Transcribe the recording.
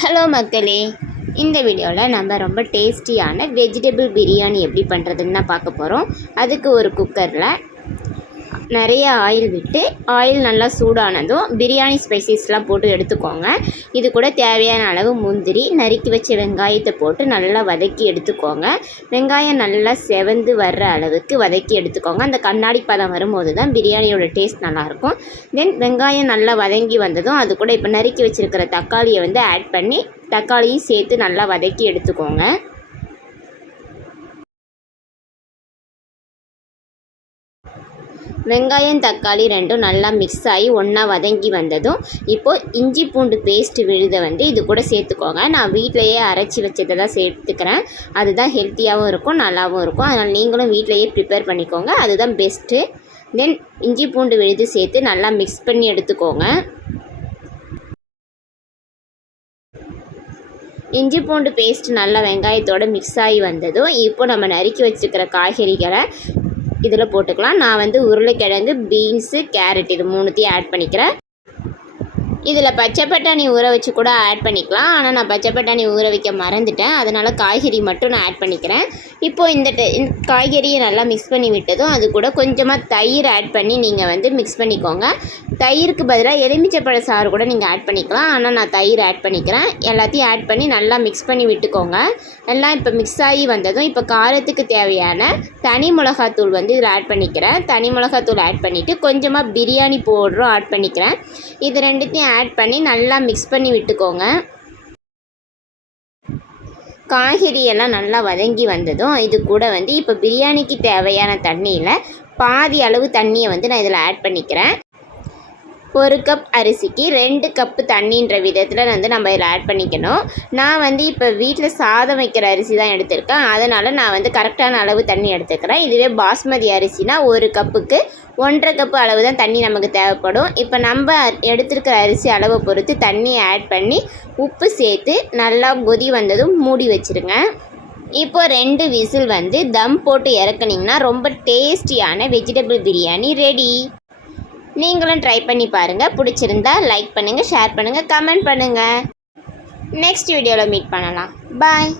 Hello மக்களே, இந்த வீடியோவில் நம்ம ரொம்ப டேஸ்டியான வெஜிடபிள் பிரியாணி எப்படி பண்ணுறதுன்னு தான் பார்க்க போகிறோம். அதுக்கு ஒரு குக்கரில் நிறைய ஆயில் விட்டு ஆயில் நல்லா சூடானதும் பிரியாணி ஸ்பைசஸ்லாம் போட்டு எடுத்துக்கோங்க. இது கூட தேவையான அளவு முந்திரி, நறுக்கி வச்ச வெங்காயத்தை போட்டு நல்லா வதக்கி எடுத்துக்கோங்க. வெங்காயம் நல்லா செவந்து வர்ற அளவுக்கு வதக்கி எடுத்துக்கோங்க. அந்த கண்ணாடி பதம் வரும்போது தான் பிரியாணியோட டேஸ்ட் நல்லாயிருக்கும். தென் வெங்காயம் நல்லா வதங்கி வந்ததும் அது கூட இப்போ நறுக்கி வச்சுருக்கிற தக்காளியை ஆட் பண்ணி தக்காளியும் சேர்த்து நல்லா வதக்கி எடுத்துக்கோங்க. வெங்காயம் தக்காளி ரெண்டும் நல்லா மிக்ஸ் ஆகி ஒன்றா வதங்கி வந்ததும் இப்போது இஞ்சி பூண்டு பேஸ்ட் விழுதை இது கூட சேர்த்துக்கோங்க. நான் வீட்டிலையே அரைச்சி வச்சதை தான் சேர்த்துக்கிறேன். அதுதான் ஹெல்த்தியாகவும் இருக்கும், நல்லாவும் இருக்கும். அதனால் நீங்களும் வீட்டிலையே ப்ரிப்பேர் பண்ணிக்கோங்க, அதுதான் பெஸ்ட்டு. தென் இஞ்சி பூண்டு விழுது சேர்த்து நல்லா மிக்ஸ் பண்ணி எடுத்துக்கோங்க. இஞ்சி பூண்டு பேஸ்ட் நல்லா வெங்காயத்தோடு மிக்ஸ் ஆகி வந்ததும் இப்போ நம்ம நறுக்கி வச்சுருக்கிற காய்கறிகளை இதில் போட்டுக்கலாம். நான் உருளைக்கிழங்கு, பீன்ஸு, கேரட் இது மூணுத்தையும் ஆட் பண்ணிக்கிறேன். இதில் பச்சை பட்டாணி ஊற வச்சு கூட ஆட் பண்ணிக்கலாம். ஆனால் நான் பச்சை பட்டாணி ஊற வைக்க மறந்துட்டேன், அதனால் காய்கறி மட்டும் நான் ஆட் பண்ணிக்கிறேன். இப்போது இந்த காய்கறியை நல்லா மிக்ஸ் பண்ணி விட்டதும் அது கூட கொஞ்சமாக தயிர் ஆட் பண்ணி நீங்கள் மிக்ஸ் பண்ணிக்கோங்க. தயிருக்கு பதிலாக எலுமிச்சைப்பழ சாறு கூட நீங்கள் ஆட் பண்ணிக்கலாம். ஆனால் நான் தயிர் ஆட் பண்ணிக்கிறேன். எல்லாத்தையும் ஆட் பண்ணி நல்லா மிக்ஸ் பண்ணி விட்டுக்கோங்க. எல்லாம் இப்போ மிக்ஸ் ஆகி வந்ததும் இப்போ காரத்துக்கு தேவையான தனி மிளகாத்தூள் இதில் ஆட் பண்ணிக்கிறேன். தனி மிளகாத்தூள் ஆட் பண்ணிவிட்டு கொஞ்சமாக பிரியாணி பவுடரும் ஆட் பண்ணிக்கிறேன். இது ரெண்டுத்தையும் ஆட் பண்ணி நல்லா மிக்ஸ் பண்ணி விட்டுக்கோங்க. காய்கறியெல்லாம் நல்லா வதங்கி வந்ததும் இது கூட இப்போ பிரியாணிக்கு தேவையான தண்ணியில் பாதி அளவு தண்ணியை நான் இதில் ஆட் பண்ணிக்கிறேன். 1 கப் அரிசிக்கு 2 கப்பு தண்ணின்ற விதத்தில் நம்ம இதில் ஆட் பண்ணிக்கணும். நான் இப்போ வீட்டில் சாதம் வைக்கிற அரிசி தான் எடுத்திருக்கேன், அதனால் நான் கரெக்டான அளவு தண்ணி எடுத்துக்கிறேன். இதுவே பாஸ்மதி அரிசினா 1 கப்புக்கு 1.5 கப்பு அளவு தான் தண்ணி நமக்கு தேவைப்படும். இப்போ நம்ம எடுத்துருக்கிற அரிசி அளவை பொறுத்து தண்ணியை ஆட் பண்ணி உப்பு சேர்த்து நல்லா கொதி வந்ததும் மூடி வச்சுருங்க. இப்போ 2 விசில் தம் போட்டு இறக்குனிங்கன்னா ரொம்ப டேஸ்டியான வெஜிடபிள் பிரியாணி ரெடி. நீங்களும் ட்ரை பண்ணி பாருங்கள். பிடிச்சிருந்தா லைக் பண்ணுங்கள், ஷேர் பண்ணுங்கள், கமெண்ட் பண்ணுங்கள். நெக்ஸ்ட் வீடியோவில் மீட் பண்ணலாம். பாய்.